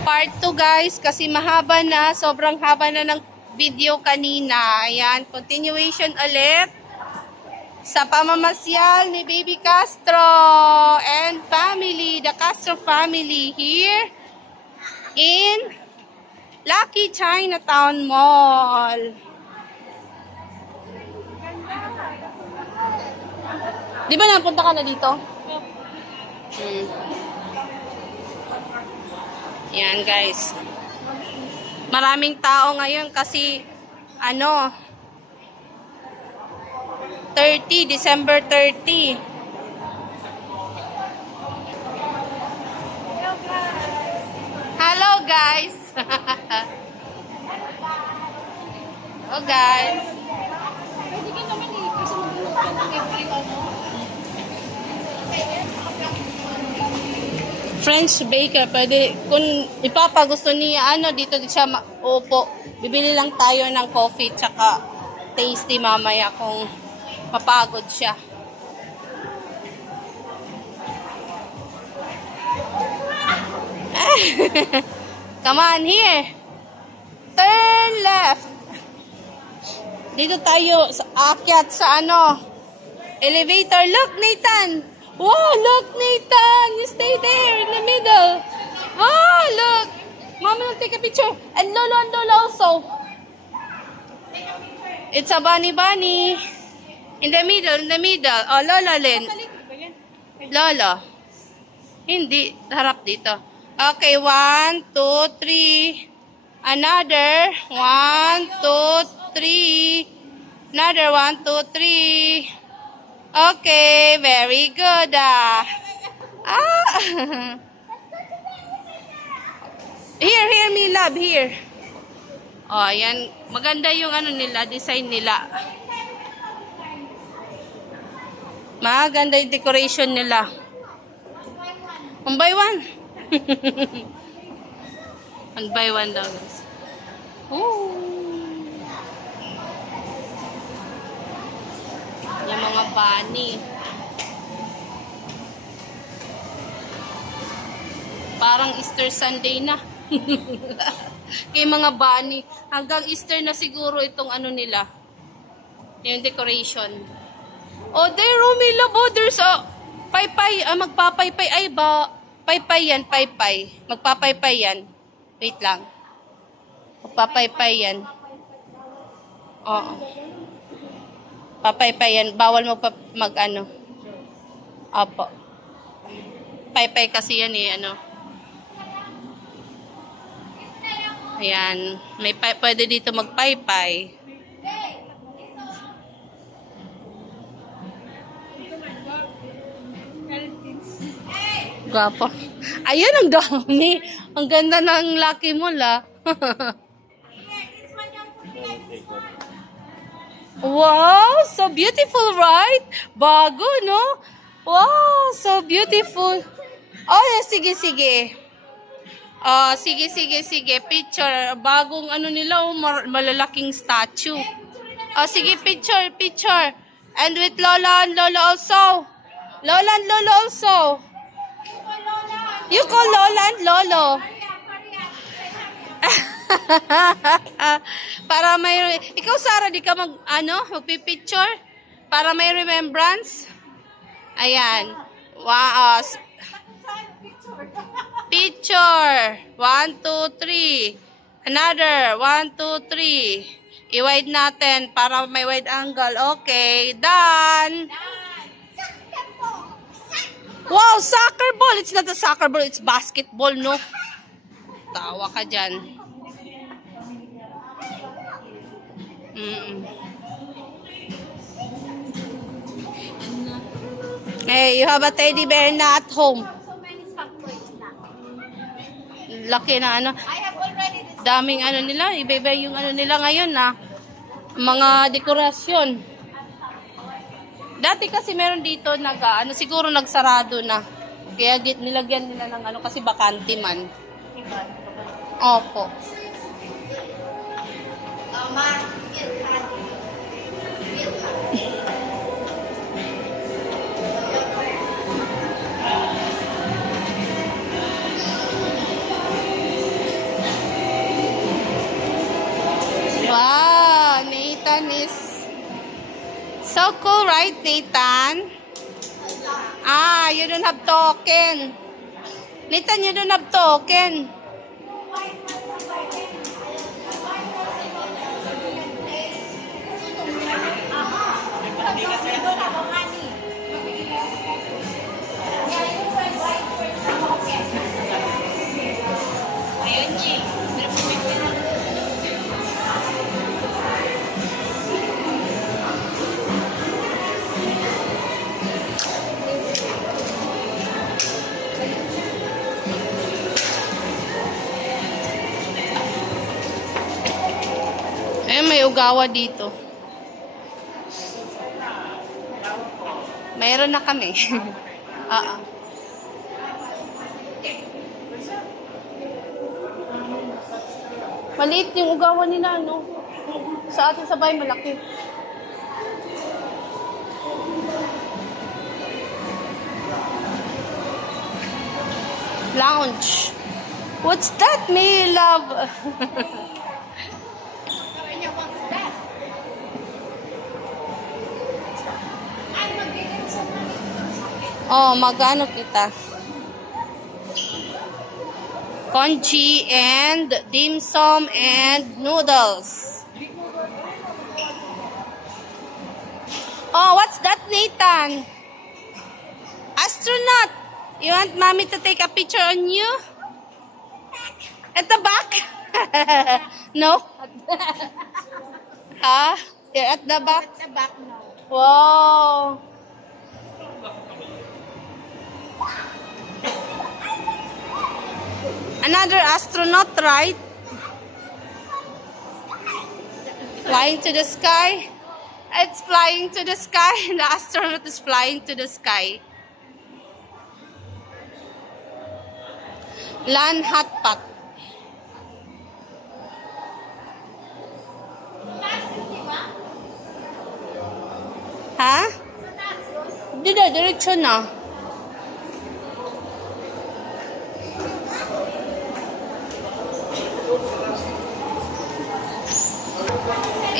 Part 2 guys, kasi mahaba na, sobrang haba na ng video kanina. Ayan, continuation ulit sa pamamasyal ni Baby Castro and family, the Castro family here in Lucky Chinatown Mall. Di ba napunta ka na dito? Yan guys. Maraming tao ngayon kasi December 30. Hello guys. Hello guys. Pwede ka naman kasi mag-look ka ng every French baker, pwede, kung ipapagusto niya, dito siya upo. Bibili lang tayo ng coffee, tsaka tasty mamaya kung mapagod siya. Come on, here. Turn left. Dito tayo, aakyat sa elevator. Look, Nathan. Wow, look, Nathan! You stay there in the middle. Oh, look! Mama will take a picture. And Lola also. It's a bunny. In the middle. Oh, Lola, Lynn. Lola. Hindi. Harap dito. Okay, 1, 2, 3. Another. 1, 2, 3. Another 1, 2, 3. Okay, very good. Here, me love, here. Oh, yan. Maganda yung nila, design nila. Maganda yung decoration nila. 1 by 1. 1 by 1 daw, guys. Ooh. Yung mga bunny. Parang Easter Sunday na. Kay mga bunny. Hanggang Easter na siguro itong nila. Yung decoration. Oh, there, Romila Boders. Oh, paypay. Magpapaypay. Ay ba? Paypay yan, paypay. Magpapaypay yan. Wait lang. Magpapaypay yan. Oo. Papaypay yan. Bawal mo Apo. Paypay kasi yan Ayan. Pwede dito magpaypay. Gwapo. Ayun, ang dami. Ang ganda ng Lucky Mall, Wow, so beautiful, right? Bago, no? Wow, so beautiful. Oh, sige. Oh, sige. Picture. Bagong nila, malalaking statue. Oh, sige, picture. And with Lola and Lola also. Lola and Lolo also. You call Lola and Lolo. Para may ikaw Sarah, di ka magpipicture para may remembrance. Ayan. Wow. Picture. 1, 2, 3. Another. 1, 2, 3. I-wide natin para may wide angle. Okay, done. Wow, soccer ball. It's not a soccer ball, it's basketball, no? Tawa ka dyan. Hey, you have a teddy bear na at home. Laki na daming nila, iba-iba yung nila ngayon mga dekorasyon. Dati kasi meron dito siguro nagsarado na. Kaya nilagyan nila ng kasi bakante man. Opo. Nathan is so cool, right, Nathan? Ah, you don't have token. Nathan, you don't have token. Eh, may ugawa dito. Mayroon na kami. Maliit yung ugawa nila, no? Sa atin sa bahay, malaki. Lounge. What's that, me love? Oh, magano kita? Congee and dim sum and noodles. Oh, what's that, Nathan? Astronaut. You want mommy to take a picture on you? At the back? No? Ah, you're at the back? At the back now. Wow. Another astronaut, right? Flying to the sky. It's flying to the sky. The astronaut is flying to the sky. Lan hotpot. Ha? Hindi na, diretso na.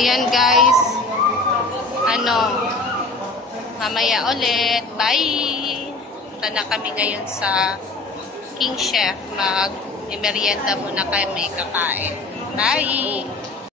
Ayan guys, mamaya ulit, bye! Punta na kami ngayon sa King Chef, mag-merienda muna kami kakain. Bye!